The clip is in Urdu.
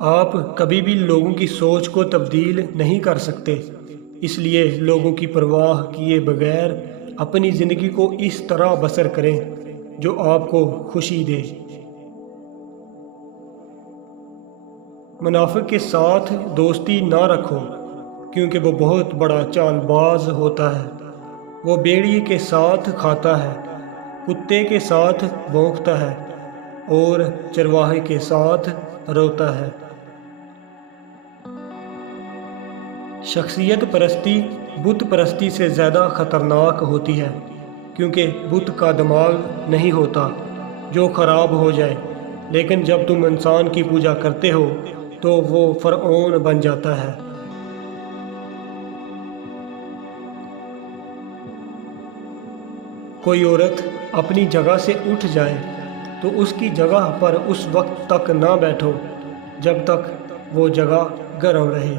آپ کبھی بھی لوگوں کی سوچ کو تبدیل نہیں کر سکتے، اس لیے لوگوں کی پرواہ کیے بغیر اپنی زندگی کو اس طرح بسر کریں جو آپ کو خوشی دے۔ منافق کے ساتھ دوستی نہ رکھو، کیونکہ وہ بہت بڑا چال باز ہوتا ہے۔ وہ بھیڑیے کے ساتھ کھاتا ہے، کتے کے ساتھ بھونکتا ہے اور چرواہے کے ساتھ روتا ہے۔ شخصیت پرستی بت پرستی سے زیادہ خطرناک ہوتی ہے، کیونکہ بت کا دماغ نہیں ہوتا جو خراب ہو جائے، لیکن جب تم انسان کی پوجا کرتے ہو تو وہ فرعون بن جاتا ہے۔ کوئی عورت اپنی جگہ سے اٹھ جائے تو اس کی جگہ پر اس وقت تک نہ بیٹھو جب تک وہ جگہ گرم رہے۔